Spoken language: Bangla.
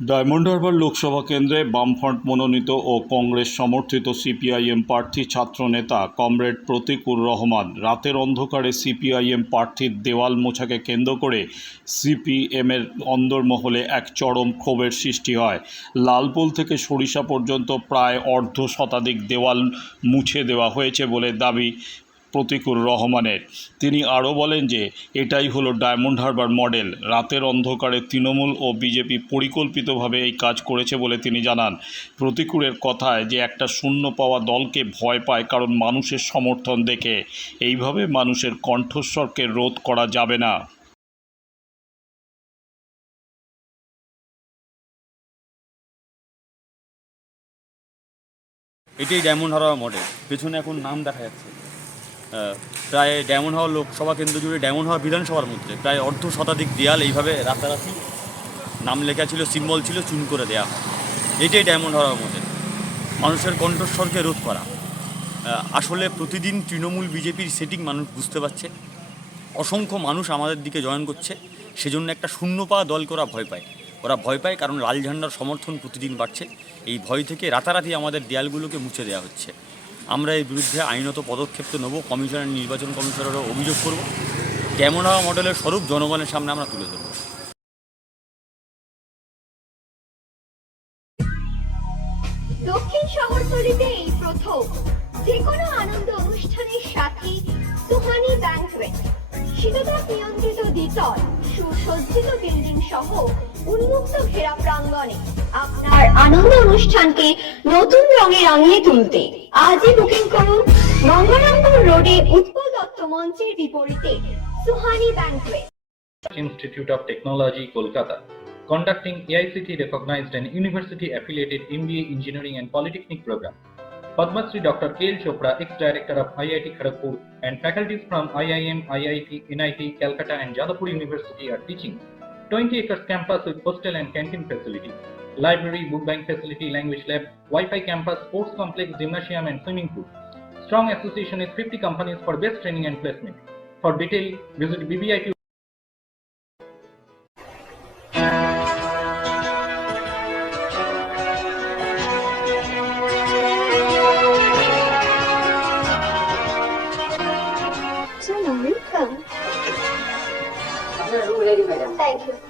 Diamond Harbour Lok Sabha কেন্দ্রে বামফ্রন্ট মনোনীত ও কংগ্রেস সমর্থিত সিপিআইএম প্রার্থী ছাত্রনেতা কমরেড প্রতিকুর রহমান রাতের অন্ধকারে সিপিআইএম প্রার্থীর দেওয়াল মোছাকে কেন্দ্র করে সিপিএমের অন্দরমহলে এক চরম ক্ষোভের সৃষ্টি হয়। লালপুল থেকে সরিষা পর্যন্ত প্রায় অর্ধ শতাধিক দেওয়াল মুছে দেওয়া হয়েছে বলে দাবি প্রতিকুর রহমানের। তিনি আরও বলেন যে, এটাই হলো ডায়মন্ড হারবার মডেল। রাতের অন্ধকারে তৃণমূল ও বিজেপি পরিকল্পিতভাবে এই কাজ করেছে বলে তিনি জানান। প্রতিকুরের কথায় যে একটা শূন্য পাওয়া দলকে ভয় পায় কারণ মানুষের সমর্থন দেখে, এইভাবে মানুষের কণ্ঠস্বরকে রোধ করা যাবে না। এটাই ডায়মন্ড হাওয়া মডেল। পেছনে এখন নাম দেখা যাচ্ছে। প্রায় ডায়মন্ড হাওয়া লোকসভা কেন্দ্র জুড়ে ডায়মন্ড হওয়া বিধানসভার মধ্যে, প্রায় অর্ধ শতাধিক দেয়াল এইভাবে রাতারাতি নাম লেখা ছিল সিম্বল ছিল, চুন করে দেওয়া হয়। এটাই ডায়মন্ড হাওয়া মডেল মানুষের কণ্ঠস্বরকে রোধ করা। আসলে প্রতিদিন তৃণমূল বিজেপির সেটিং মানুষ বুঝতে পারছে। অসংখ্য মানুষ আমাদের দিকে জয়েন করছে, সেজন্য একটা শূন্য পা দল করা ভয় পায়। ওরা ভয় পায় কারণ লাল ঝান্ডার সমর্থন প্রতিদিন বাড়ছে। এই ভয় থেকে রাতারাতি আমাদের দেয়ালগুলোকে মুছে দেওয়া হচ্ছে। আমরা এর বিরুদ্ধে আইনত পদক্ষেপ তো নেব, কমিশনার, নির্বাচন কমিশনারও অভিযোগ করব। কেমন মডেলের স্বরূপ জনগণের সামনে আমরা তুলে ধরবো। দক্ষিণ শহরতলিতে এই প্রথম যে কোনো আনন্দ অনুষ্ঠানের সাথে সুহানি ব্যাংকুয়েট। শীততাপ নিয়ন্ত্রিত দ্বিতল, সুসজ্জিত বিল্ডিং সহ উন্মুক্ত ঘেরা প্রাঙ্গণে আপনার আনন্দ অনুষ্ঠানকে নতুন রঙে রাঙিয়ে তুলতে আজই বুকিং করুন গঙ্গারামপুর রোডে উৎপল দত্ত মঞ্চের বিপরীতে Suhani banquet Institute of Technology, Kolkata, conducting AICT recognized and university affiliated MBA Engineering and Polytechnic program. Padma Shri Dr. K.L. Chopra, ex-director of IIT Kharagpur, and faculties from IIM, IIT, NIT, Calcutta, and Jadavpur University are teaching. 20 acres campus with hostel and canteen facility, library, book bank facility, language lab, Wi-Fi campus, sports complex, gymnasium and swimming pool. Strong association with 50 companies for best training and placement. For detail, visit BBIQ. Thank you.